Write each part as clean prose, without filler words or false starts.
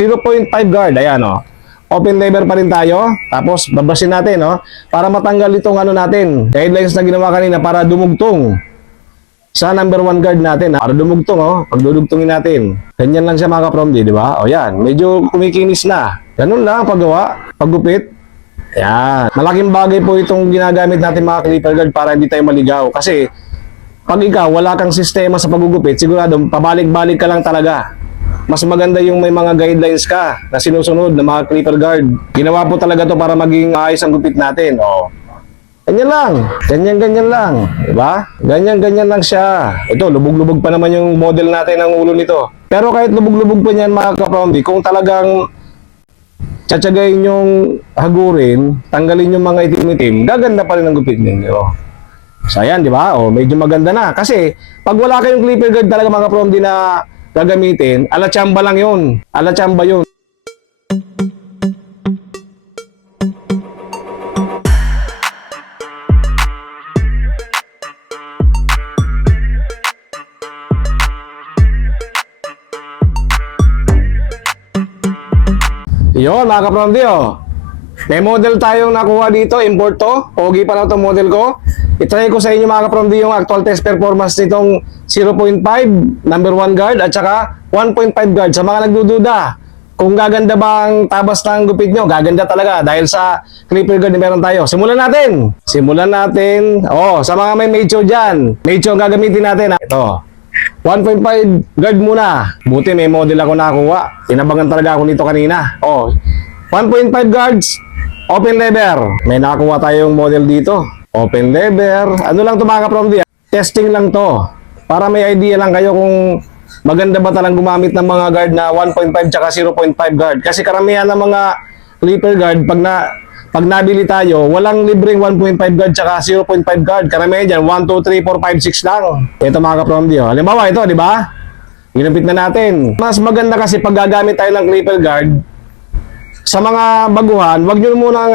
0.5 guard, ayan o. Open lever pa rin tayo. Tapos babrasin natin, no? Para matanggal itong ano natin. Guidelines na ginawa kanina para dumugtong sa number 1 guard natin. Para dumugtong, oh. Pagdudugtungin natin. Ganyan lang siya mga kapromdi, di ba? O yan, medyo kumikinis na. Ganun lang paggawa, paggupit. Ayan. Malaking bagay po itong ginagamit natin mga clipper guard para hindi tayo maligaw. Kasi pag ikaw wala kang sistema sa paggugupit, sigurado pabalik-balik ka lang talaga. Mas maganda yung may mga guidelines ka na sinusunod ng mga clipper guard. Ginawa po talaga to para maging ayos ang gupit natin. O. Ganyan lang. Ganyan-ganyan lang. Diba? Ganyan-ganyan lang siya. Ito, lubog-lubog pa naman yung model natin ng ulo nito. Pero kahit lubog-lubog pa niyan mga kapromdi, kung talagang tsatsagayin yung hagurin, tanggalin yung mga itim-itim, gaganda pa rin ang gupit ninyo. So ayan, di ba? O, medyo maganda na. Kasi pag wala kayong clipper guard talaga mga kapromdi na gagamitin, ala-chamba lang yun. Ala-chamba yun. Yun mga kapromdi, oh. May model tayong nakuha dito, import to. Pogi pa na itong model ko. I-try ko sa inyo mga kapromdi yung actual test performance nitong 0.5 number 1 guard at saka 1.5 guard. Sa mga nagdududa kung gaganda ba ang tabas ng gupit nyo, gaganda talaga dahil sa clipper guard na meron tayo. Simulan natin. Simulan natin. Oh, sa mga may medyo dyan, medyo ang gagamitin natin. Ito. 1.5 guard muna. Buti may model ako nakuha. Tinabangan talaga ako nito kanina. Oh, 1.5 guards, open lever. May nakuha tayong model dito. Open lever. Ano lang ito mga kapromdi? Testing lang to. Para may idea lang kayo kung maganda ba talang gumamit ng mga guard na 1.5 tsaka 0.5 guard. Kasi karamihan ng mga clipper guard, pag nabili tayo, walang libreng 1.5 guard tsaka 0.5 guard. Karamihan dyan, 1, 2, 3, 4, 5, 6 lang. Ito mga kapromdi. Oh. Halimbawa ito, di ba? Ginupit na natin. Mas maganda kasi pag gagamit tayo ng clipper guard, sa mga baguhan, wag nyo muna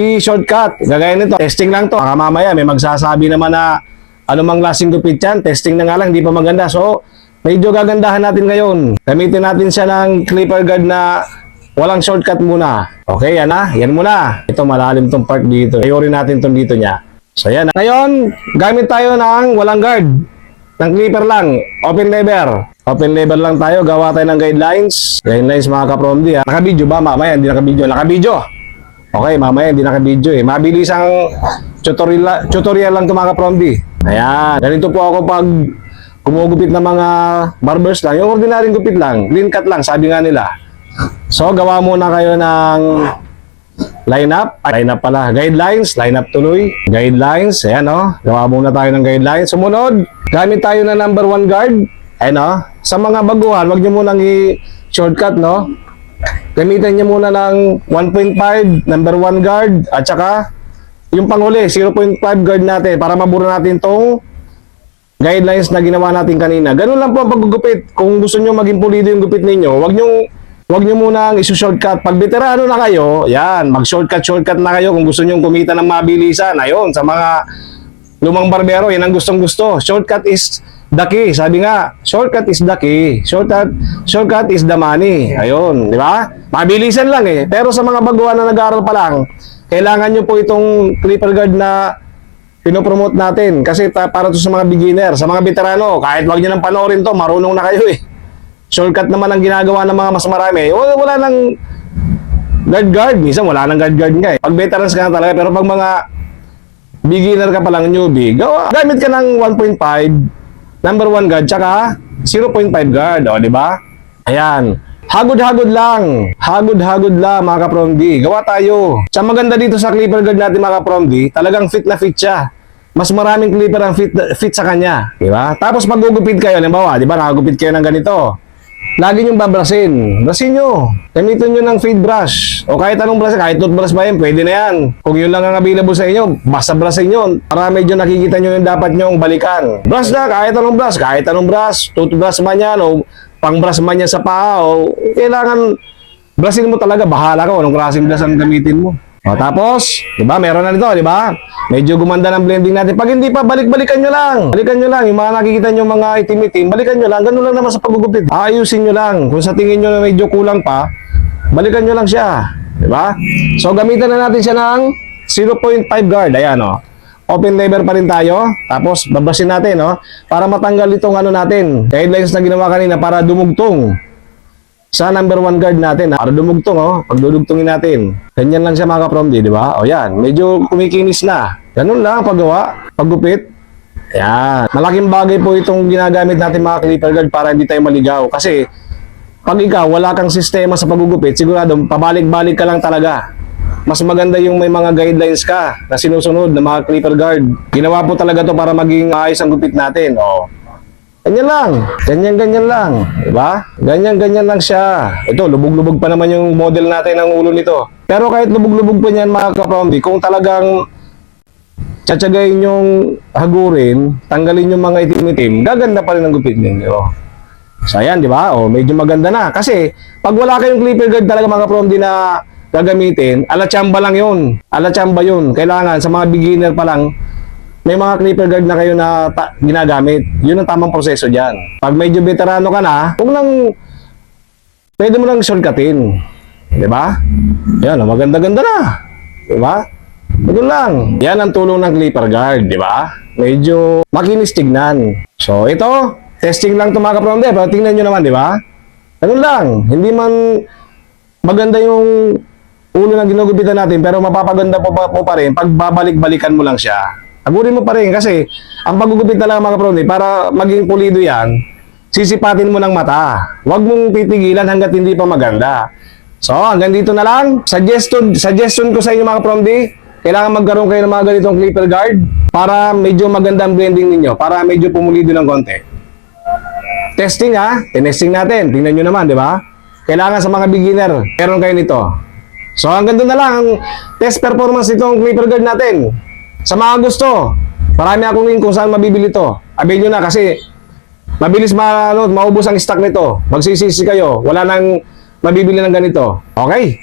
i-shortcut. Gagaya nito, testing lang to. Baka mamaya may magsasabi naman na anumang klaseng gupit yan, testing na nga lang, hindi pa maganda. So, medyo gagandahan natin ngayon. Gamitin natin siya ng clipper guard na walang shortcut muna. Okay, yan na. Yan muna. Ito, malalim tong part dito. Ayurin natin itong dito niya. So, yan. Ngayon, gamit tayo ng walang guard. Ng clipper lang. Open lever. Open lever lang tayo. Gawa tayo ng guidelines. Guidelines mga kapromdi. Nakabidyo ba? Mamaya hindi nakabidyo. Nakabidyo. Okay, mamaya hindi nakabidyo eh. Mabilis ang tutorial lang ito mga kapromdi. Ayan. Ganito po ako pag gumugupit ng mga barbers lang. Yung ordinaryong gupit lang. Clean cut lang. Sabi nga nila. So, gawa muna kayo ng lineup. Lineup pala. Guidelines. Lineup tuloy. Guidelines. Ayan o. Gawa muna tayo ng guidelines. Sumunod. Gamit tayo ng number 1 guard. Ayan o. Sa mga baguhan, wag nyo munang i-shortcut, no? Gamitan nyo muna ng 1.5 number 1 guard at saka yung panghuli, 0.5 guard natin para mabura natin tong guidelines na ginawa natin kanina. Ganun lang po ang paggugupit. Kung gusto nyo maging pulido yung gupit ninyo, wag nyo muna isu-shortcut. Pag veterano na kayo, yan, mag-shortcut na kayo kung gusto nyo kumita ng mabilisan. Ayun, sa mga lumang barbero, yan ang gustong-gusto. Shortcut is the key. Sabi nga, shortcut is the key. Shortcut is the money. Ayun, di ba? Mabilisan lang eh. Pero sa mga baguhan na nag-aaral pa lang, kailangan nyo po itong clipper guard na pinopromote natin. Kasi para to sa mga beginner, sa mga veterano, kahit wag nyo nang panoorin to, marunong na kayo eh. Shortcut naman ang ginagawa ng mga mas marami. Wala nang guard. Minsan wala nang guard nga eh. Pag veterans ka na talaga, pero pag mga beginner ka pa lang, newbie, gamit ka ng 1.5 number 1 guard, tsaka 0.5 guard, o, di ba? Ayan. Hagod-hagod lang. Hagod-hagod lang, mga kapromdi. Gawa tayo. Sa maganda dito sa clipper guard natin, mga kapromdi, talagang fit na fit siya. Mas maraming clipper ang fit sa kanya. Di ba? Tapos pag gugupit kayo, halimbawa, di ba, nakagupit kayo ng ganito. Lagi nyo babrasin. Brasin nyo. Gamitin nyo ng fade brush. O kahit anong brush, kahit toothbrush ba yan, pwede na yan. Kung yun lang ang available sa inyo, basta brasin nyo. Para medyo nakikita nyo yung dapat nyong balikan. Brush na, kahit anong brush. Toothbrush man yan, o pang-brush man yan sa paa, o kailangan brasin mo talaga. Bahala ka kung anong klaseng brush ang gamitin mo. O, tapos, di ba, meron na nito, di ba? Medyo gumanda ng blending natin. Pag hindi pa, balik-balikan nyo lang. Balikan nyo lang. Yung mga nakikita nyo mga itim-itim, balikan nyo lang. Ganun lang naman sa paggugupit. Ayusin nyo lang. Kung sa tingin nyo na medyo kulang pa, balikan nyo lang siya. Di ba? So, gamitan na natin siya ng 0.5 guard. Ayan, o. Open lever pa rin tayo. Tapos, babasin natin, o. Para matanggal itong ano natin. Guidelines na ginawa kanina para dumugtong sa number 1 guard natin, para dumugtong, pagdudugtungin natin. Ganyan lang siya mga ka-Promdi, di ba? O yan, medyo kumikinis na. Ganun lang paggawa, paggupit. Yan. Malaking bagay po itong ginagamit natin mga clipper guard para hindi tayo maligaw. Kasi, pag ikaw, wala kang sistema sa paggugupit, sigurado, pabalik-balik ka lang talaga. Mas maganda yung may mga guidelines ka na sinusunod ng mga clipper guard. Ginawa po talaga to para maging ayos ang gupit natin. O, ganyan lang. Ganyan-ganyan lang. Diba? Ganyan-ganyan lang siya. Ito, lubog-lubog pa naman yung model natin ng ulo nito. Pero kahit lubog-lubog pa niyan mga ka-Promdi, kung talagang tsatsagayin yung hagurin, tanggalin yung mga itim-itim, gaganda pa rin ang gupit ninyo. So, ayan, di ba? O, medyo maganda na. Kasi, pag wala kayong clipper guard talaga mga ka-Promdi na gagamitin, ala-chamba lang yun. Ala-chamba yun. Kailangan, sa mga beginner pa lang, may mga clipper guard na kayo na ginagamit. Yun ang tamang proseso dyan. Pag medyo veterano ka na, pwede mo lang shortcutin. Diba? Yan, maganda-ganda na. Diba? Ito lang. Yan ang tulong ng clipper guard, diba? Medyo makinis tignan. So, ito, testing lang ito mga ka-Promdi. Pero tingnan nyo naman, diba? Ganun lang. Hindi man maganda yung ulo na ginugupitan natin, pero mapapaganda po pa rin pag babalik-balikan mo lang siya. Agurin mo pa rin kasi ang paggugupit talaga mga ka-Promdi, para maging pulido yan, sisipatin mo ng mata. Huwag mong titigilan hanggat hindi pa maganda. So, hanggang dito na lang. Suggestion ko sa inyo mga ka-Promdi, kailangan magkaroon kayo ng mga ganitong clipper guard para medyo maganda ang blending ninyo, para medyo pumulido ng konti. Testing tinesting natin. Tingnan nyo naman, di ba? Kailangan sa mga beginner, meron kayo nito. So, hanggang doon na lang ang test performance nitong clipper guard natin. Sa mga gusto, marami akong link kung saan mabibili to. Abin nyo na kasi mabilis maubos ang stock nito. Magsisisi kayo, wala nang mabibili ng ganito. Okay?